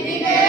இதுவே